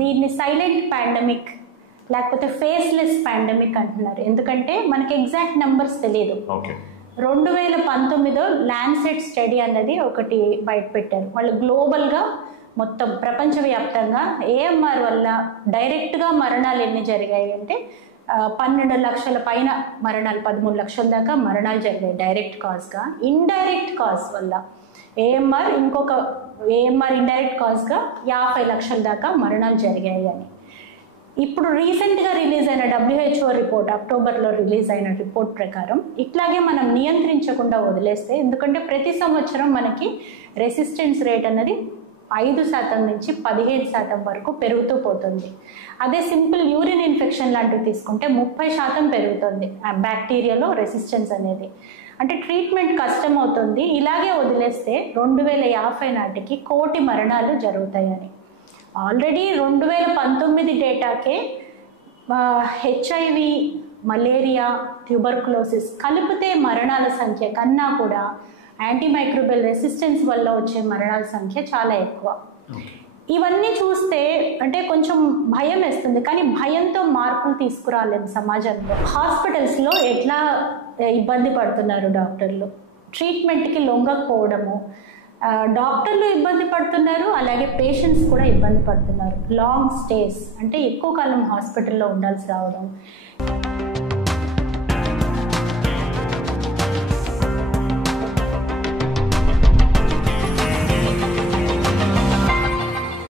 దీన్ని silent pandemic లేకపోతే faceless pandemic అంటున్నారు. ఎందుకంటే మనకి ఎగ్జాక్ట్ నెంబర్స్ తెలియదు. 2019లో ల్యాన్సెట్ స్టడీ అన్నది ఒకటి బయట పెట్టారు. వాళ్ళు గ్లోబల్గా మొత్తం ప్రపంచవ్యాప్తంగా ఏఎంఆర్ వల్ల డైరెక్ట్గా మరణాలు ఎన్ని జరిగాయి అంటే 12 లక్షల పైన మరణాలు, 13 లక్షల దాకా మరణాలు జరిగాయి డైరెక్ట్ కాజ్గా. ఇండైరెక్ట్ కాజ్ వల్ల ఏఎంఆర్ ఇండైరెక్ట్ కాజ్గా 50 లక్షల దాకా మరణాలు జరిగాయి అని. ఇప్పుడు రీసెంట్గా రిలీజ్ అయిన WHO రిపోర్ట్, అక్టోబర్లో రిలీజ్ అయిన రిపోర్ట్ ప్రకారం ఇట్లాగే మనం నియంత్రించకుండా వదిలేస్తే, ఎందుకంటే ప్రతి సంవత్సరం మనకి రెసిస్టెన్స్ రేట్ అన్నది 5% నుంచి 15% వరకు పెరుగుతూ పోతుంది. అదే సింపుల్ యూరిన్ ఇన్ఫెక్షన్ లాంటివి తీసుకుంటే 30% పెరుగుతుంది ఆ బ్యాక్టీరియాలో రెసిస్టెన్స్ అనేది. అంటే ట్రీట్మెంట్ కష్టం అవుతుంది. ఇలాగే వదిలేస్తే 2050 నాటికి 1 కోటి మరణాలు జరుగుతాయని. ఆల్రెడీ 2019 డేటాకే HIV, మలేరియా, ట్యూబర్కులోసిస్ కలిపితే మరణాల సంఖ్య కన్నా కూడా యాంటీమైక్రోబియల్ రెసిస్టెన్స్ వల్ల వచ్చే మరణాల సంఖ్య చాలా ఎక్కువ. ఇవన్నీ చూస్తే అంటే కొంచెం భయం వేస్తుంది, కానీ భయంతో మార్పులు తీసుకురాలేదు సమాజంలో. హాస్పిటల్స్లో ఎట్లా ఇబ్బంది పడుతున్నారు డాక్టర్లు, ట్రీట్మెంట్కి లొంగకపోవడము, డాక్టర్లు ఇబ్బంది పడుతున్నారు, అలాగే పేషెంట్స్ కూడా ఇబ్బంది పడుతున్నారు. లాంగ్ స్టేస్ అంటే ఎక్కువ కాలం హాస్పిటల్లో ఉండాల్సి రావడం.